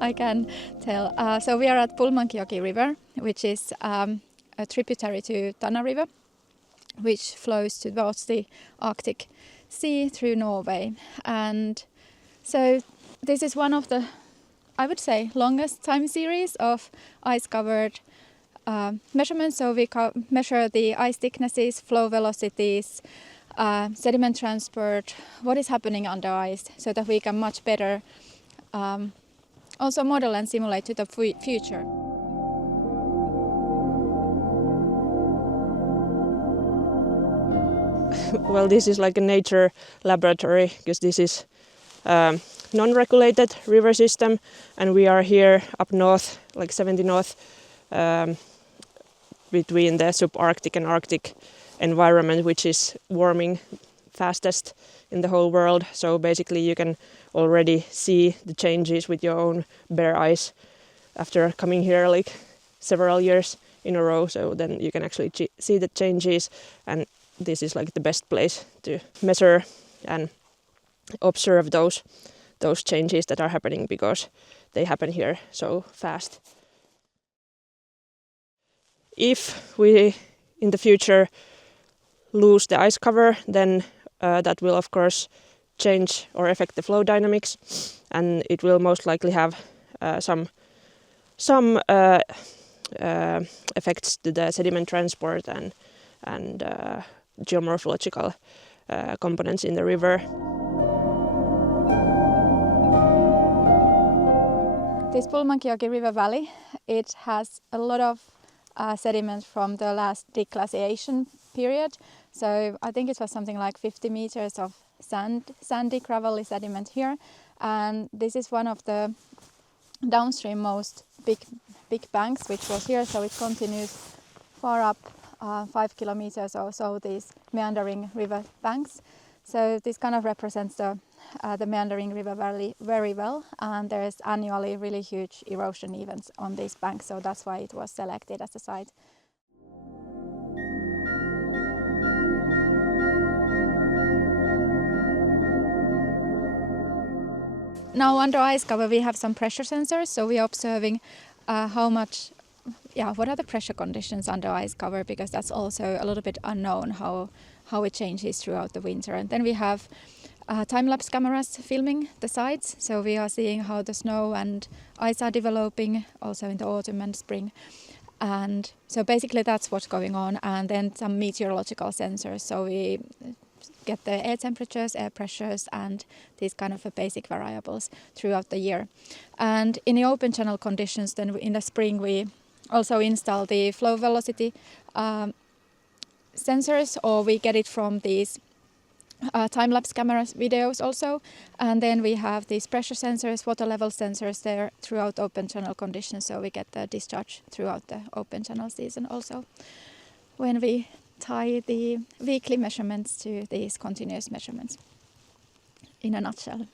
I can tell. So we are at Pulmankijokea river, which is a tributary to Tana river, which flows towards the Arctic Sea through Norway. And so this is one of the, I would say, longest time series of ice-covered measurements. So we measure the ice thicknesses, flow velocities, sediment transport, what is happening under ice, so that we can much better also model and simulate to the future. Well, this is like a nature laboratory because this is non-regulated river system, and we are here up north, like 70 north, between the subarctic and Arctic environment, which is warming fastest in the whole world. So basically you can already see the changes with your own bare eyes after coming here like several years in a row. So then you can actually see the changes, and this is like the best place to measure and observe those changes that are happening because they happen here so fast. If we in the future lose the ice cover, then that will of course change or affect the flow dynamics, and it will most likely have some effects to the sediment transport and geomorphological components in the river. This Pulmankijokea river valley, it has a lot of sediment from the last declassiation period. So I think it was something like 50 meters of sandy, gravelly sediment here. And this is one of the downstream most big banks which was here. So it continues far up 5 kilometers or so, these meandering river banks. So this kind of represents the meandering river valley very well, and there is annually really huge erosion events on these banks, so that's why it was selected as a site. Now under ice cover we have some pressure sensors, so we are observing what are the pressure conditions under ice cover, because that's also a little bit unknown how it changes throughout the winter. And then we have time-lapse cameras filming the sites, so we are seeing how the snow and ice are developing also in the autumn and spring. And so basically that's what's going on. And then some meteorological sensors, so we get the air temperatures, air pressures, and these kind of basic variables throughout the year. And in the open channel conditions, then in the spring we also install the flow velocity sensors, or we get it from these time-lapse cameras videos also. And then we have these pressure sensors, water level sensors there throughout open channel conditions, so we get the discharge throughout the open channel season also, when we tie the weekly measurements to these continuous measurements in a nutshell.